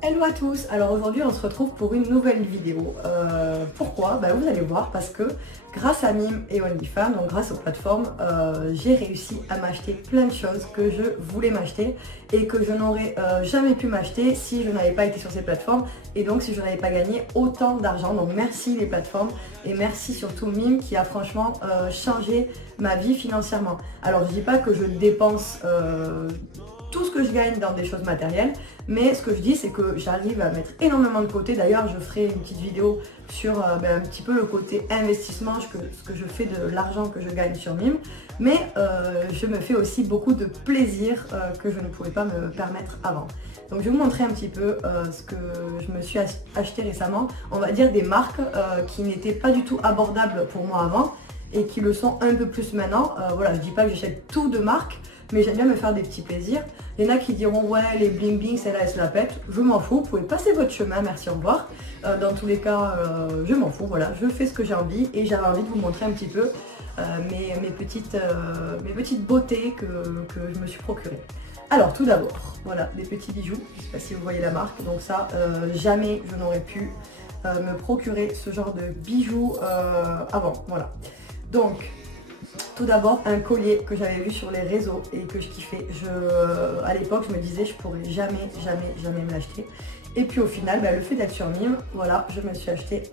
Hello à tous, alors aujourd'hui on se retrouve pour une nouvelle vidéo. Pourquoi? Vous allez voir, parce que grâce à Mime et OnlyFans, donc grâce aux plateformes, j'ai réussi à m'acheter plein de choses que je voulais m'acheter et que je n'aurais jamais pu m'acheter si je n'avais pas été sur ces plateformes et donc si je n'avais pas gagné autant d'argent. Donc merci les plateformes et merci surtout Mime qui a franchement changé ma vie financièrement. Alors je dis pas que je dépense tout ce que je gagne dans des choses matérielles, mais ce que je dis c'est que j'arrive à mettre énormément de côté. D'ailleurs je ferai une petite vidéo sur un petit peu le côté investissement, ce que je fais de l'argent que je gagne sur Mime, mais je me fais aussi beaucoup de plaisir que je ne pouvais pas me permettre avant. Donc je vais vous montrer un petit peu ce que je me suis acheté récemment, on va dire des marques qui n'étaient pas du tout abordables pour moi avant et qui le sont un peu plus maintenant. Voilà, je dis pas que j'achète tout de marque, mais j'aime bien me faire des petits plaisirs. Il y en a qui diront ouais les bling bling celle-là elle se la pète, je m'en fous, vous pouvez passer votre chemin, merci, au revoir. Dans tous les cas je m'en fous, voilà, je fais ce que j'ai envie et j'avais envie de vous montrer un petit peu mes petites beautés que je me suis procurées. Alors tout d'abord, voilà des petits bijoux, je ne sais pas si vous voyez la marque, donc ça jamais je n'aurais pu me procurer ce genre de bijoux avant, voilà. Donc tout d'abord un collier que j'avais vu sur les réseaux et que je kiffais. À l'époque je me disais je pourrais jamais me l'acheter. Et puis au final le fait d'être sur Mime, voilà, je me suis acheté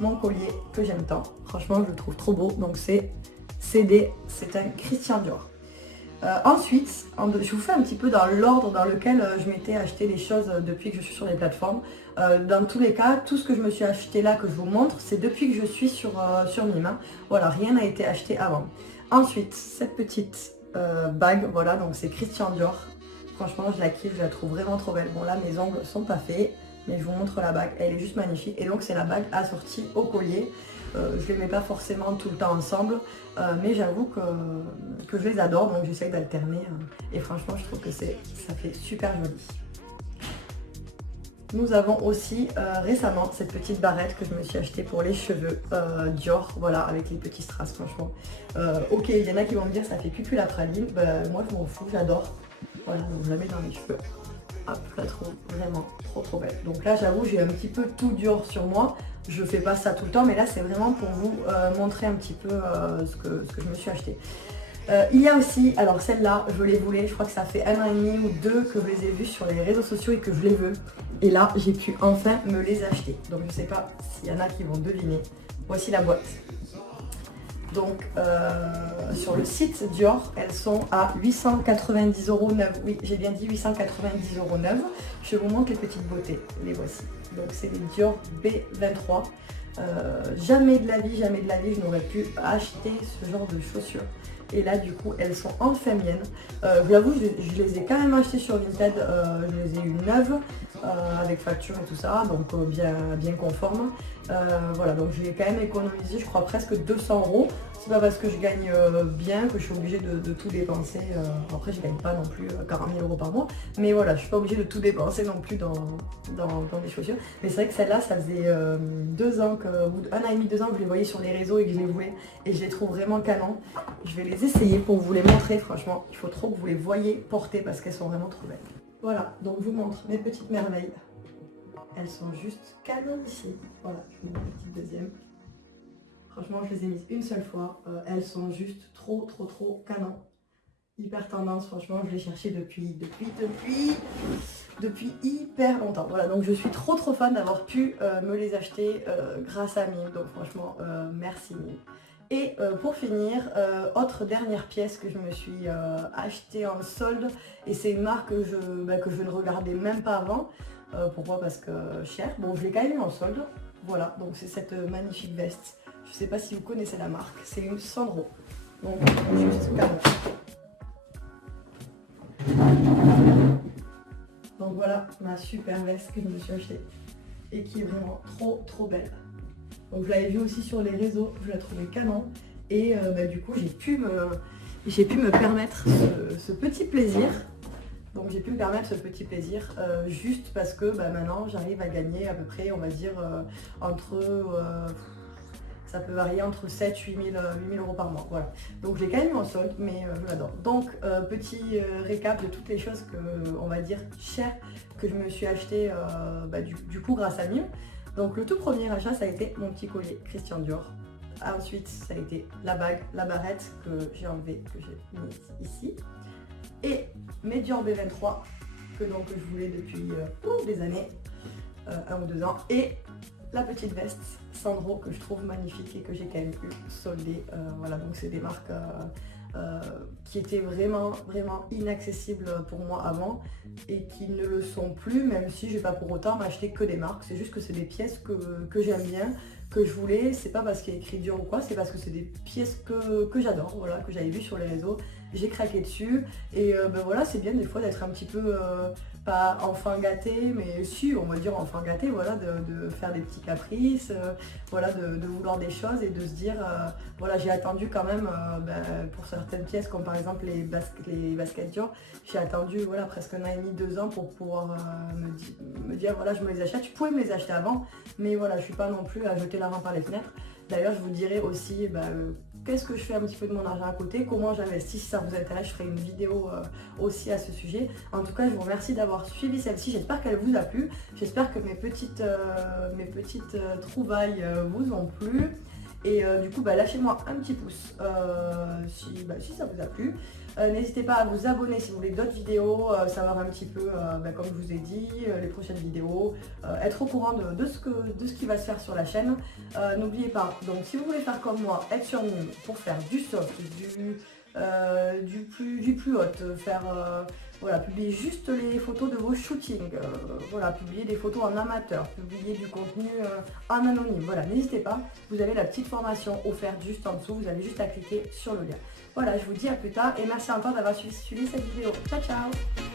mon collier que j'aime tant. Franchement je le trouve trop beau. Donc c'est CD, c'est un Christian Dior. Ensuite, je vous fais un petit peu dans l'ordre dans lequel je m'étais acheté les choses depuis que je suis sur les plateformes. Dans tous les cas, tout ce que je me suis acheté là que je vous montre, c'est depuis que je suis sur Mime. Hein. Voilà, rien n'a été acheté avant. Ensuite, cette petite bague, voilà, donc c'est Christian Dior. Franchement, je la kiffe, je la trouve vraiment trop belle. Bon là, mes ongles sont pas faits, mais je vous montre la bague, elle est juste magnifique. Et donc c'est la bague assortie au collier. Je ne les mets pas forcément tout le temps ensemble, mais j'avoue que je les adore, donc j'essaye d'alterner. Et franchement, je trouve que ça fait super joli. Nous avons aussi récemment cette petite barrette que je me suis achetée pour les cheveux Dior, voilà, avec les petits strass, franchement. Ok, il y en a qui vont me dire ça fait cucu la praline, moi je m'en fous, j'adore. Voilà, donc je la mets dans les cheveux. Hop, je la trouve vraiment trop belle. Donc là j'avoue j'ai un petit peu tout Dior sur moi. Je fais pas ça tout le temps, mais là c'est vraiment pour vous montrer un petit peu ce que je me suis acheté. Il y a aussi, alors celle-là, je les voulais, je crois que ça fait 1 an et demi ou 2 que je les ai vues sur les réseaux sociaux et que je les veux. Et là, j'ai pu enfin me les acheter. Donc je sais pas s'il y en a qui vont deviner. Voici la boîte. Donc sur le site Dior, elles sont à 890 € neuves. Oui, j'ai bien dit 890 € neuves. Je vous montre les petites beautés, les voici. Donc c'est les Dior B23. Jamais de la vie, je n'aurais pu acheter ce genre de chaussures. Et là du coup elles sont enfin miennes. Je l'avoue, je les ai quand même achetées sur Vinted, je les ai eu neuves avec facture et tout ça, donc bien conforme. Voilà, donc j'ai quand même économisé je crois presque 200 €. C'est pas parce que je gagne bien que je suis obligée de tout dépenser. Après je gagne pas non plus 40 000 € par mois, mais voilà, je suis pas obligée de tout dépenser non plus dans des chaussures. Mais c'est vrai que celle-là, ça faisait 2 ans, au bout d'1 an et demi, 2 ans que je les voyais sur les réseaux et que je les voulais, et je les trouve vraiment canon. Je vais les essayer pour vous les montrer, franchement, il faut trop que vous les voyez porter parce qu'elles sont vraiment trop belles. Voilà, donc je vous montre mes petites merveilles. Elles sont juste canon ici. Voilà, je vous montre une petite deuxième. Franchement, je les ai mises une seule fois. Elles sont juste trop canon. Hyper tendance, franchement, je les cherchais depuis hyper longtemps. Voilà, donc je suis trop fan d'avoir pu me les acheter grâce à Mime. Donc franchement, merci Mime. Et pour finir, autre dernière pièce que je me suis achetée en solde, et c'est une marque que je ne regardais même pas avant. Pourquoi? Parce que cher. Bon, je l'ai quand même eu en solde. Voilà, donc c'est cette magnifique veste. Je ne sais pas si vous connaissez la marque, c'est une Sandro. Donc juste canon. Donc voilà ma super veste que je me suis achetée et qui est vraiment trop belle. Donc je l'avais vue aussi sur les réseaux, je la trouvais canon et du coup j'ai pu me permettre ce petit plaisir. Donc j'ai pu me permettre ce petit plaisir juste parce que maintenant j'arrive à gagner à peu près, on va dire, entre Ça peut varier entre 7 8 000 euros par mois. Voilà. Donc je l'ai quand même mis en solde, mais je l'adore. Donc petit récap de toutes les choses que, on va dire, chères que je me suis acheté du coup grâce à Mime. Donc le tout premier achat, ça a été mon petit collier Christian Dior. Ensuite, ça a été la bague, la barrette que j'ai enlevée, que j'ai mise ici. Et mes Dior B23, que donc je voulais depuis des années, 1 ou 2 ans. Et la petite veste Sandro que je trouve magnifique et que j'ai quand même pu solder. Voilà, donc c'est des marques qui étaient vraiment inaccessibles pour moi avant et qui ne le sont plus, même si je vais pas pour autant m'acheter que des marques. C'est juste que c'est des pièces que j'aime bien, que je voulais. C'est pas parce qu'il y a écrit Dior ou quoi, c'est parce que c'est des pièces que j'adore, voilà, que j'avais vu sur les réseaux. J'ai craqué dessus et voilà, c'est bien des fois d'être un petit peu pas enfant gâté, mais si, on va dire enfant gâté, voilà, de faire des petits caprices, voilà, de vouloir des choses et de se dire, voilà, j'ai attendu quand même pour certaines pièces, comme par exemple les baskets Dior, j'ai attendu voilà, presque 1 an et demi, 2 ans pour pouvoir me dire, voilà, je me les achète. Je pouvais me les acheter avant, mais voilà, je suis pas non plus à jeter l'argent par les fenêtres. D'ailleurs, je vous dirai aussi qu'est-ce que je fais un petit peu de mon argent à côté, comment j'investis. Si ça vous intéresse, je ferai une vidéo aussi à ce sujet. En tout cas, je vous remercie d'avoir suivi celle-ci. J'espère qu'elle vous a plu. J'espère que mes petites trouvailles vous ont plu. Et du coup, lâchez-moi un petit pouce si ça vous a plu. N'hésitez pas à vous abonner si vous voulez d'autres vidéos, savoir un petit peu, comme je vous ai dit, les prochaines vidéos, être au courant de ce qui va se faire sur la chaîne. N'oubliez pas, donc si vous voulez faire comme moi, être sur Mime pour faire du soft, du plus haut, faire voilà, publier juste les photos de vos shootings, voilà, publier des photos en amateur, publier du contenu en anonyme, voilà, n'hésitez pas, vous avez la petite formation offerte juste en dessous, vous avez juste à cliquer sur le lien. Voilà, je vous dis à plus tard et merci encore d'avoir suivi cette vidéo. Ciao ciao.